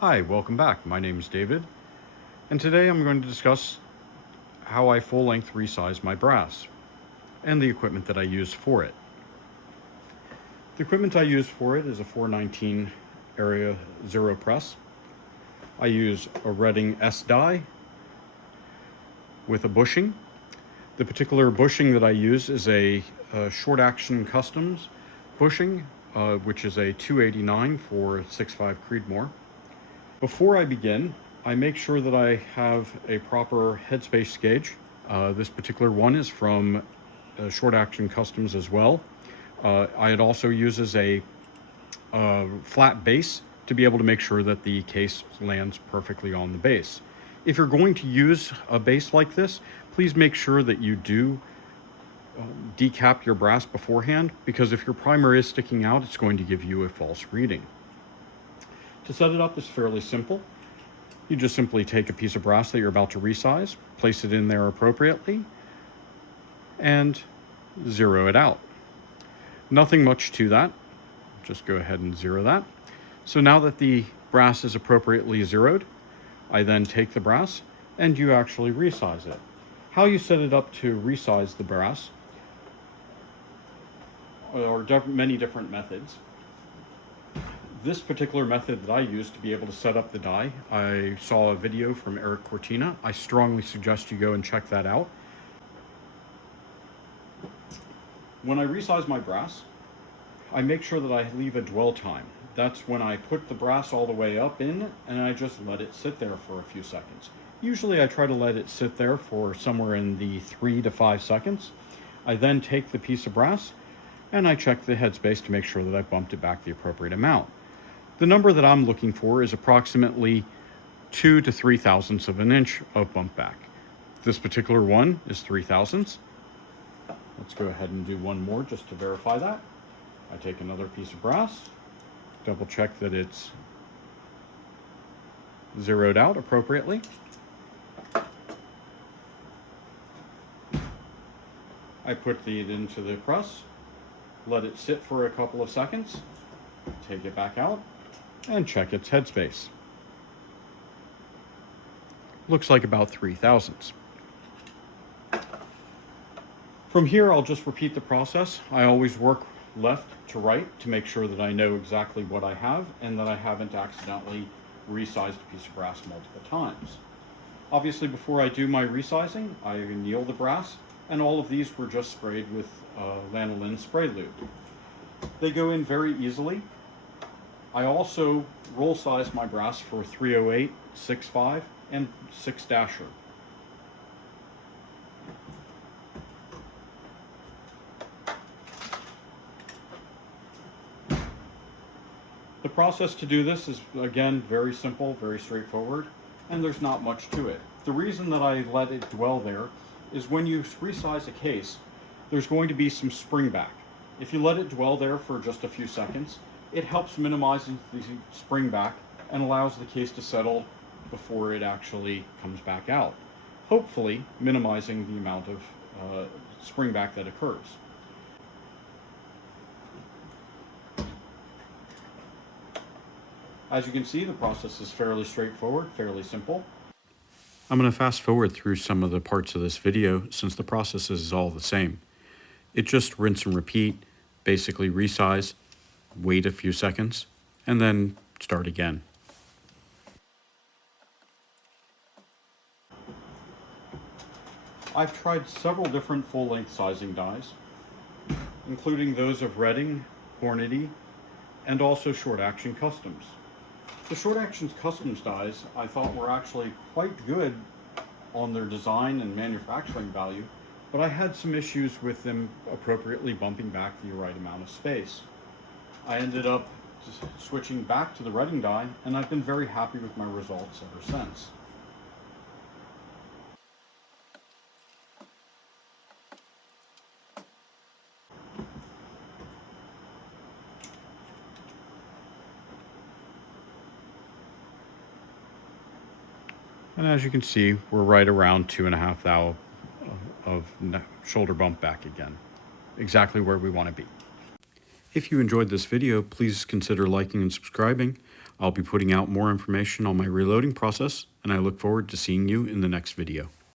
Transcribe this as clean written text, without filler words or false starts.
Hi, welcome back. My name is David, and today I'm going to discuss how I full-length resize my brass and the equipment that I use for it. The equipment I use for it is a 419 Area Zero press. I use a Redding S die with a bushing. The particular bushing that I use is a Short Action Customs bushing, which is a 289 for 6.5 Creedmoor. Before I begin, I make sure that I have a proper headspace gauge. This particular one is from Short Action Customs as well. It also uses a flat base to be able to make sure that the case lands perfectly on the base. If you're going to use a base like this, please make sure that you do decap your brass beforehand, because if your primer is sticking out, it's going to give you a false reading. To set it up is fairly simple. You just simply take a piece of brass that you're about to resize, place it in there appropriately, and zero it out. Nothing much to that. Just go ahead and zero that. So now that the brass is appropriately zeroed, I then take the brass and you actually resize it. How you set it up to resize the brass are many different methods. This particular method that I use to be able to set up the die, I saw a video from Eric Cortina. I strongly suggest you go and check that out. When I resize my brass, I make sure that I leave a dwell time. That's when I put the brass all the way up in and I just let it sit there for a few seconds. Usually I try to let it sit there for somewhere in the 3 to 5 seconds. I then take the piece of brass and I check the headspace to make sure that I've bumped it back the appropriate amount. The number that I'm looking for is approximately 2 to 3 thousandths of an inch of bump back. This particular one is 3 thousandths. Let's go ahead and do one more just to verify that. I take another piece of brass, double check that it's zeroed out appropriately. I put it into the press, let it sit for a couple of seconds, take it back out, and check its headspace. Looks like about 3 thousandths. From here, I'll just repeat the process. I always work left to right to make sure that I know exactly what I have and that I haven't accidentally resized a piece of brass multiple times. Obviously, before I do my resizing, I anneal the brass, and all of these were just sprayed with lanolin spray lube. They go in very easily. I also roll size my brass for 308, 6.5, and 6 dasher. The process to do this is, again, very simple, very straightforward, and there's not much to it. The reason that I let it dwell there is when you resize a case, there's going to be some spring back. If you let it dwell there for just a few seconds, it helps minimize the spring back and allows the case to settle before it actually comes back out, hopefully minimizing the amount of spring back that occurs. As you can see, the process is fairly straightforward, fairly simple. I'm going to fast forward through some of the parts of this video since the process is all the same. It just rinse and repeat, basically resize, wait a few seconds, and then start again. I've tried several different full-length sizing dies, including those of Redding, Hornady, and also Short Action Customs. The Short Action Customs dies I thought were actually quite good on their design and manufacturing value, but I had some issues with them appropriately bumping back the right amount of space. I ended up switching back to the Redding die, and I've been very happy with my results ever since. And as you can see, we're right around 2.5 thou of shoulder bump back again. Exactly where we want to be. If you enjoyed this video, please consider liking and subscribing. I'll be putting out more information on my reloading process, and I look forward to seeing you in the next video.